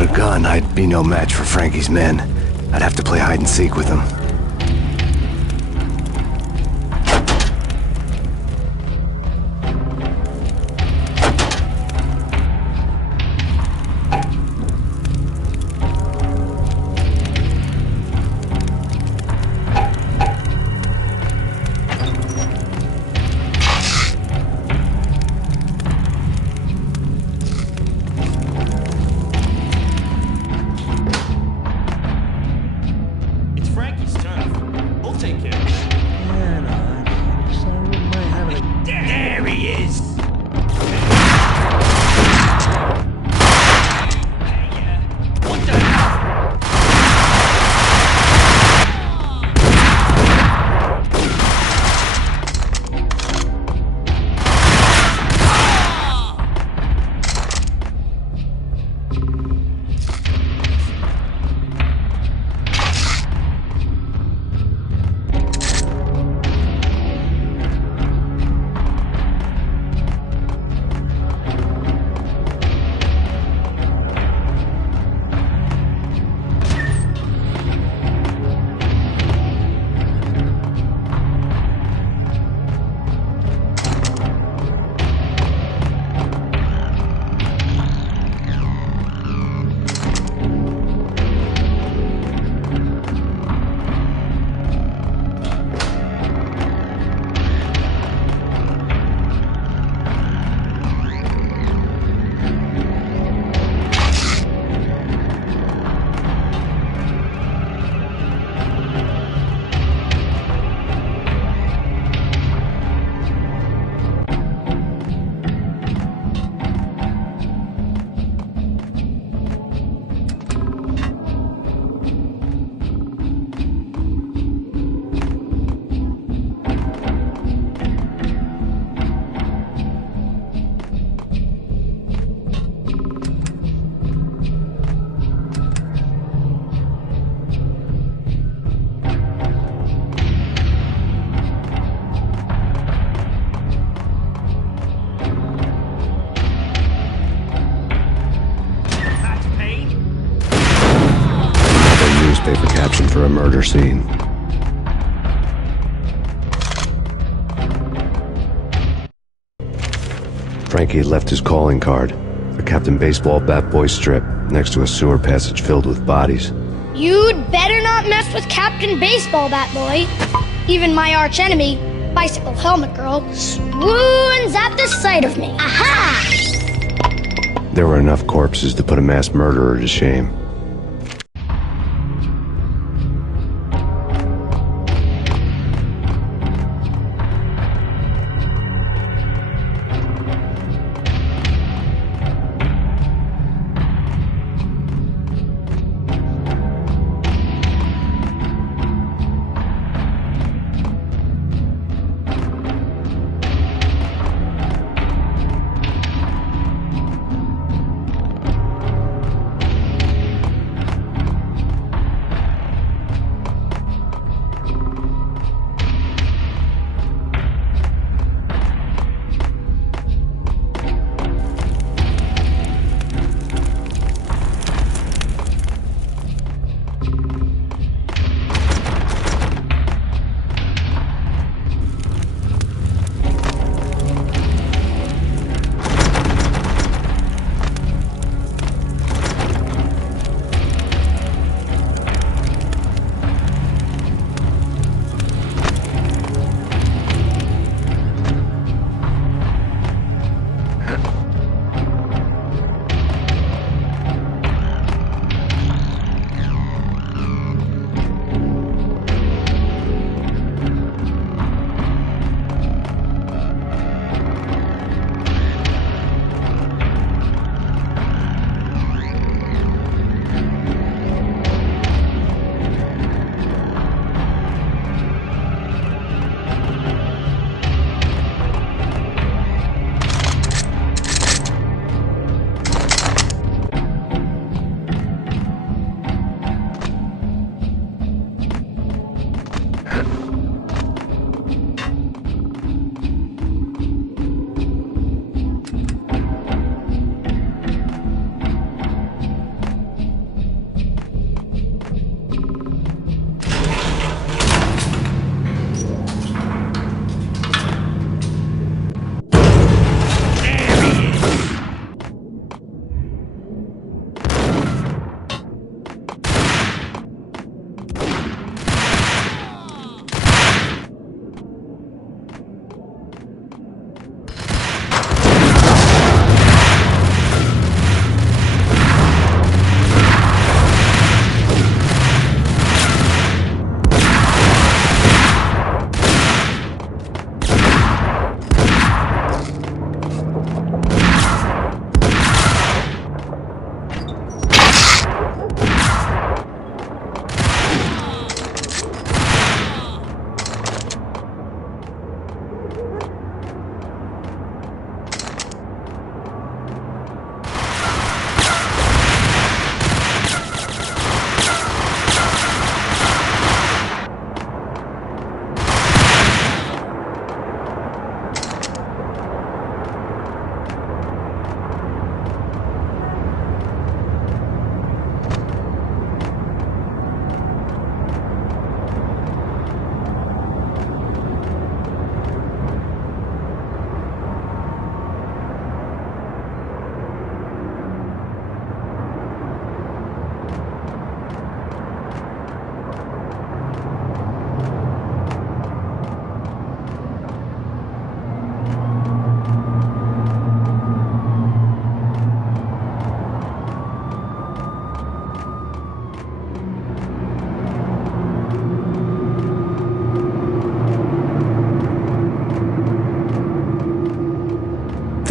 Without a gun, I'd be no match for Frankie's men. I'd have to play hide and seek with them. Newspaper caption for a murder scene. Frankie had left his calling card, a Captain Baseball bat boy strip, next to a sewer passage filled with bodies. You'd better not mess with Captain Baseball Bat Boy. Even my arch enemy, Bicycle Helmet Girl, swoons at the sight of me. Aha! There were enough corpses to put a mass murderer to shame.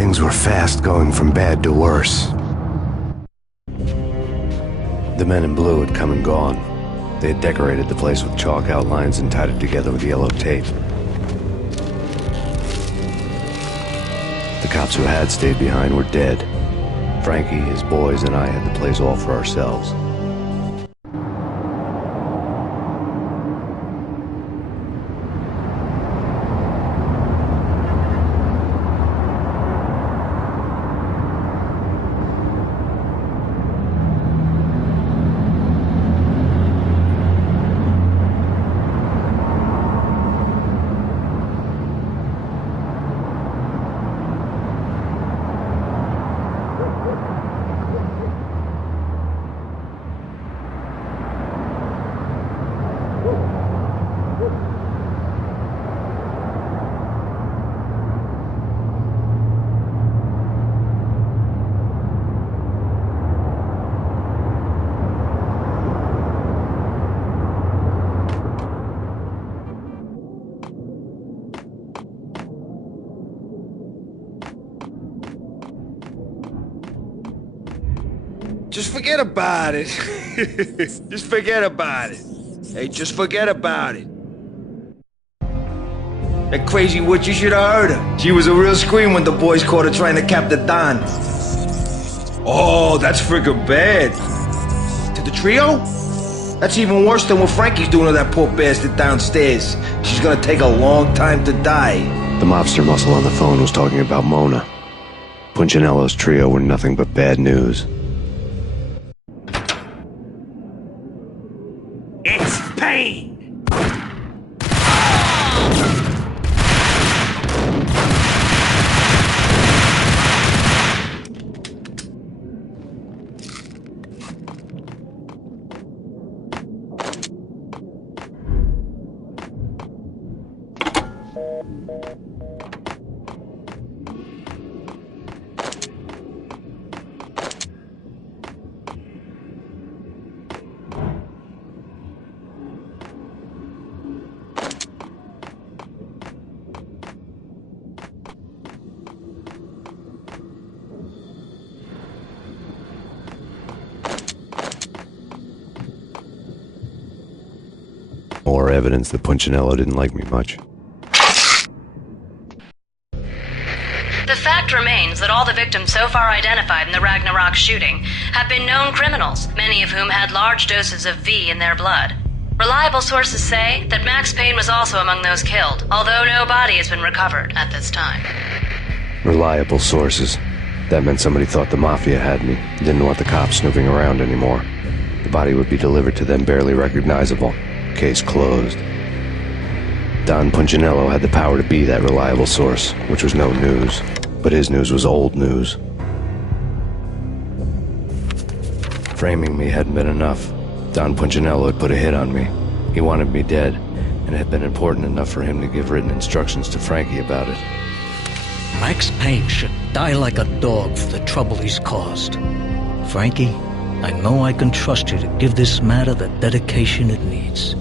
Things were fast going from bad to worse. The men in blue had come and gone. They had decorated the place with chalk outlines and tied it together with yellow tape. The cops who had stayed behind were dead. Frankie, his boys, and I had the place all for ourselves. Just forget about it. Just forget about it. Hey, just forget about it. That crazy witch, you should have heard her. She was a real scream when the boys caught her trying to cap the Don. Oh, that's freaking bad. To the trio? That's even worse than what Frankie's doing to that poor bastard downstairs. She's gonna take a long time to die. The mobster muscle on the phone was talking about Mona. Punchinello's trio were nothing but bad news. It's Payne! More evidence that Punchinello didn't like me much. The fact remains that all the victims so far identified in the Ragnarok shooting have been known criminals, many of whom had large doses of V in their blood. Reliable sources say that Max Payne was also among those killed, although no body has been recovered at this time. Reliable sources. That meant somebody thought the Mafia had me, didn't want the cops snooping around anymore. The body would be delivered to them barely recognizable. Case closed. Don Punchinello had the power to be that reliable source, which was no news. But his news was old news. Framing me hadn't been enough. Don Punchinello had put a hit on me. He wanted me dead, and it had been important enough for him to give written instructions to Frankie about it. Max Payne should die like a dog for the trouble he's caused. Frankie, I know I can trust you to give this matter the dedication it needs.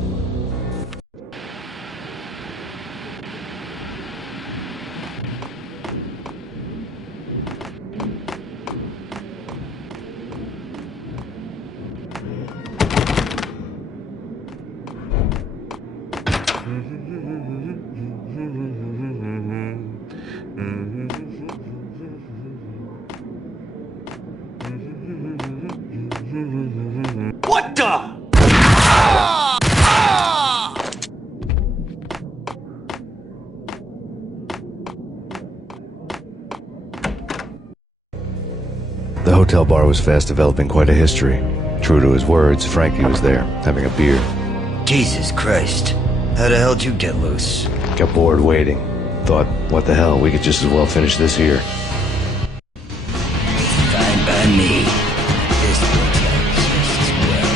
What the? The hotel bar was fast developing quite a history. True to his words, Frankie was there, having a beer. Jesus Christ. How the hell did you get loose? Got bored waiting. Thought, what the hell, we could just as well finish this here. Fine by me. This hotel exists well.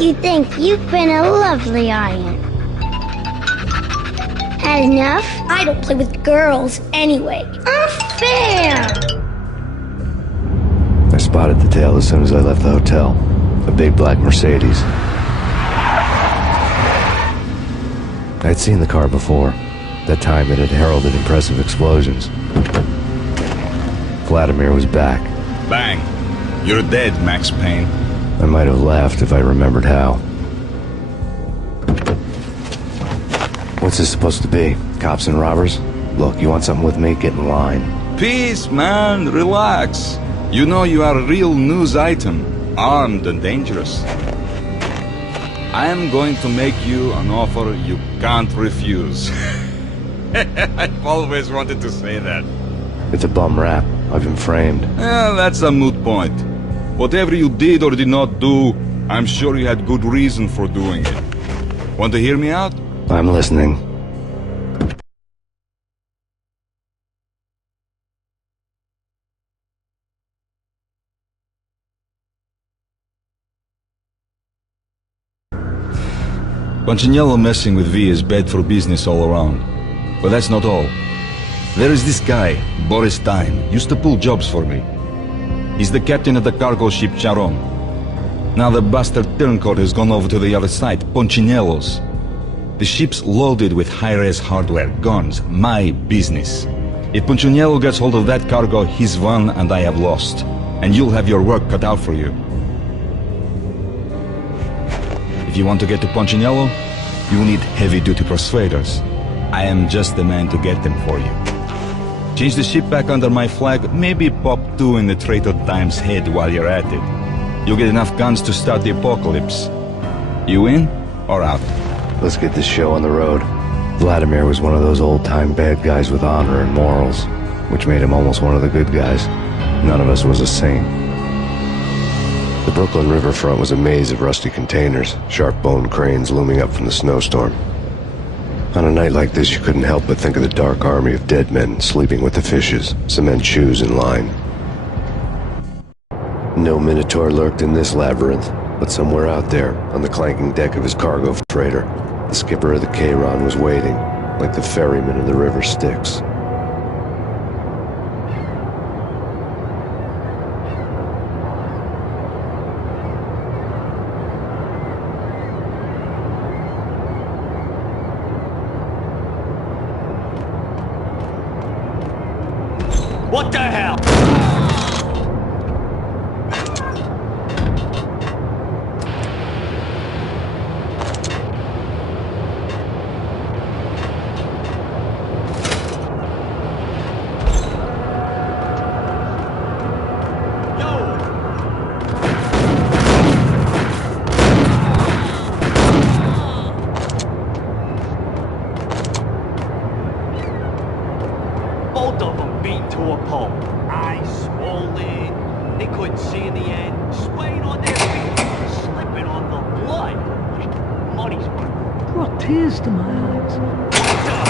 You think you've been a lovely audience. Had enough? I don't play with girls anyway. Unfair! I spotted the tail as soon as I left the hotel. A big black Mercedes. I'd seen the car before. That time it had heralded impressive explosions. Vladimir was back. Bang! You're dead, Max Payne. I might have laughed if I remembered how. What's this supposed to be? Cops and robbers? Look, you want something with me? Get in line. Peace, man. Relax. You know you are a real news item. Armed and dangerous. I am going to make you an offer you can't refuse. I've always wanted to say that. It's a bum rap. I've been framed. That's a moot point. Whatever you did or did not do, I'm sure you had good reason for doing it. Want to hear me out? I'm listening. Punchinello messing with V is bad for business all around. But that's not all. There is this guy, Boris Stein, used to pull jobs for me. He's the captain of the cargo ship Charon. Now the bastard turncoat has gone over to the other side, Punchinello's. The ship's loaded with high-res hardware, guns, my business. If Punchinello gets hold of that cargo, he's won and I have lost. And you'll have your work cut out for you. If you want to get to Punchinello, you'll need heavy-duty persuaders. I am just the man to get them for you. Change the ship back under my flag, maybe pop 2 in the Traitor Time's head while you're at it. You'll get enough guns to start the apocalypse. You in or out? Let's get this show on the road. Vladimir was one of those old-time bad guys with honor and morals, which made him almost one of the good guys. None of us was a saint. The Brooklyn riverfront was a maze of rusty containers, sharp-boned cranes looming up from the snowstorm. On a night like this, you couldn't help but think of the dark army of dead men sleeping with the fishes, cement shoes in line. No Minotaur lurked in this labyrinth, but somewhere out there, on the clanking deck of his cargo freighter, the skipper of the Chiron was waiting, like the ferryman in the river Styx. What the hell? Both of them beat to a pulp. Eyes swollen. They couldn't see in the end. Swaying on their feet. Slipping on the blood. Muddy's one. Brought tears to my eyes. What the?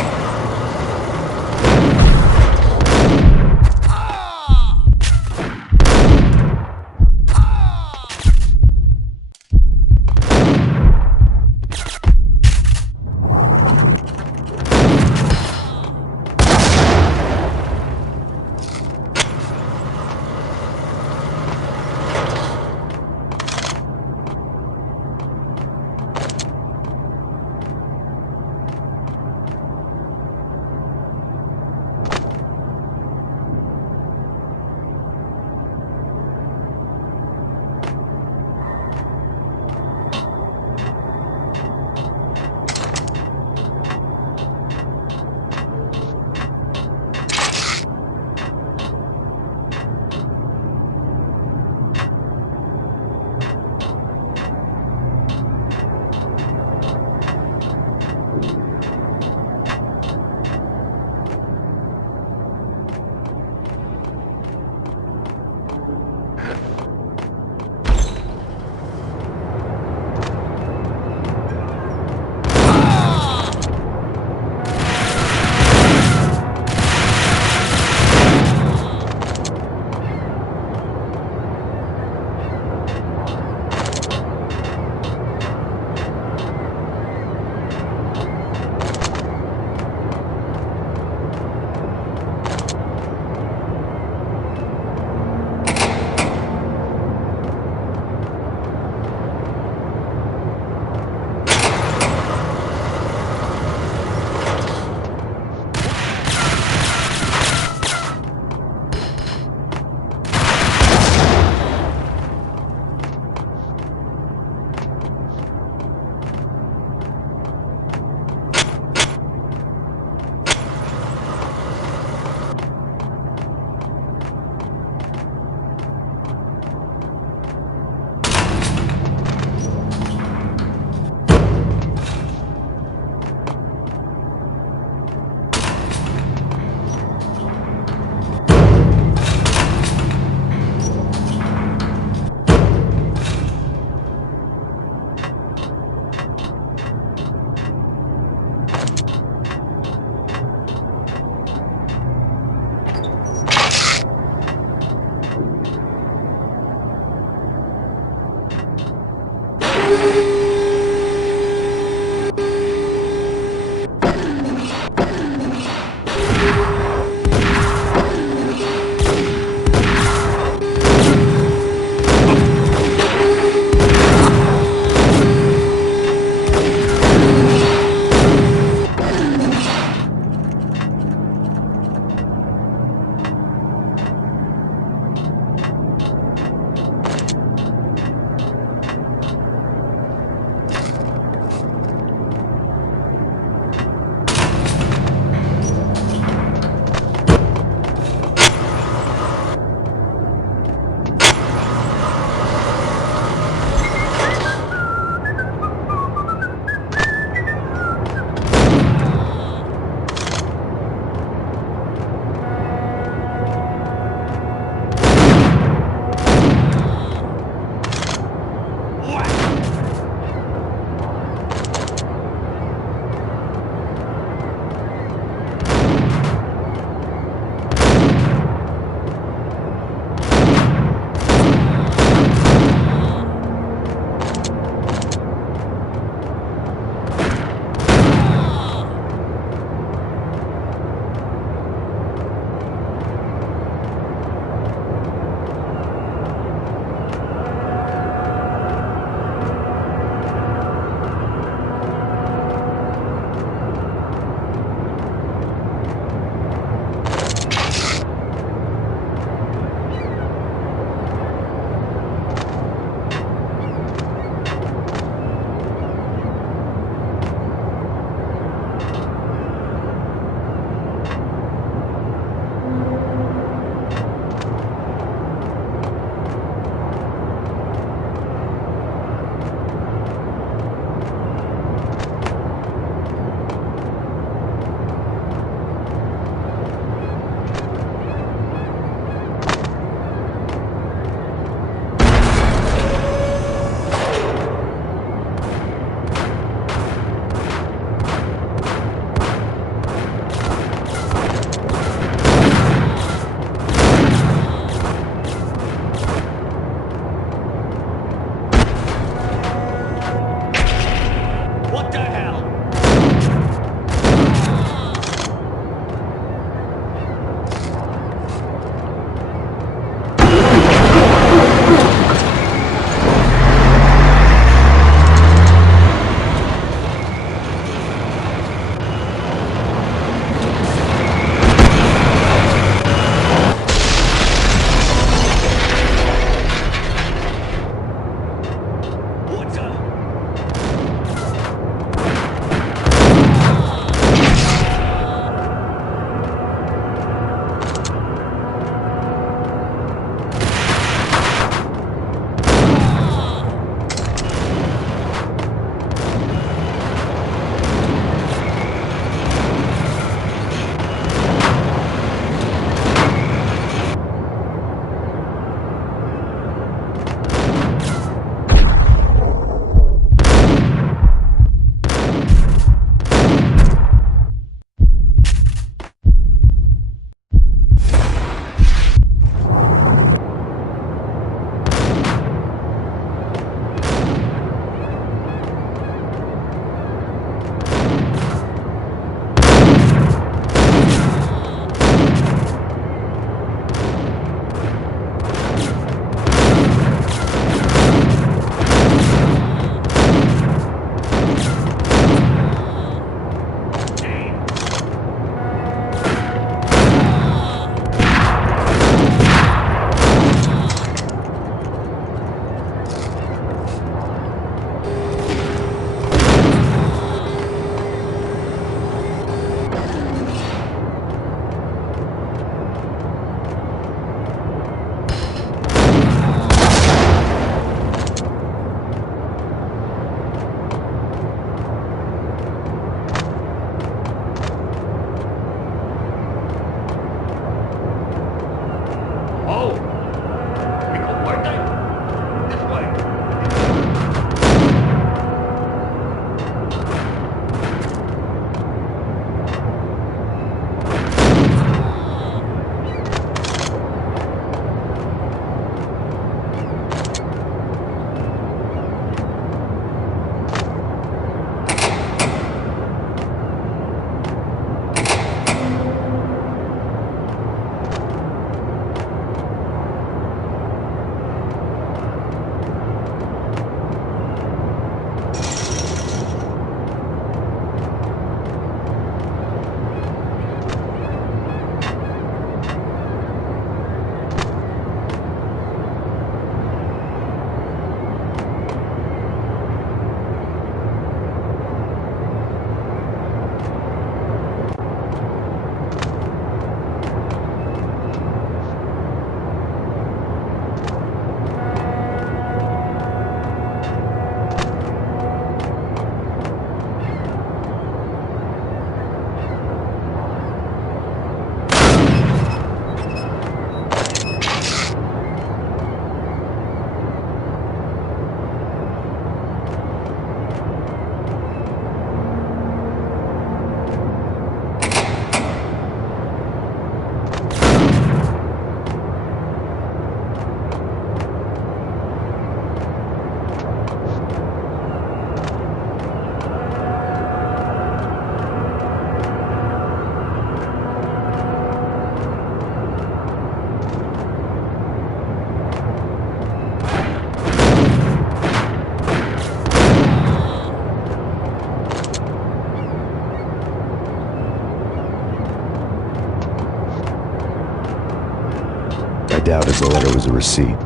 doubted the letter was a receipt.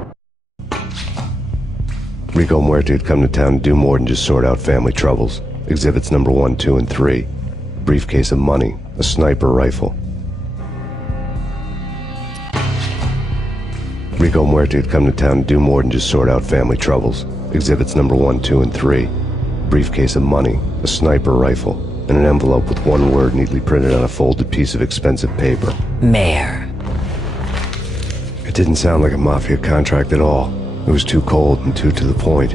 Rico Muerte had come to town to do more than just sort out family troubles. Exhibits number 1, 2, and 3. Briefcase of money, a sniper rifle. Rico Muerte had come to town to do more than just sort out family troubles. Exhibits number 1, 2, and 3. Briefcase of money, a sniper rifle, and an envelope with one word neatly printed on a folded piece of expensive paper. Mayor. It didn't sound like a Mafia contract at all. It was too cold and too to the point.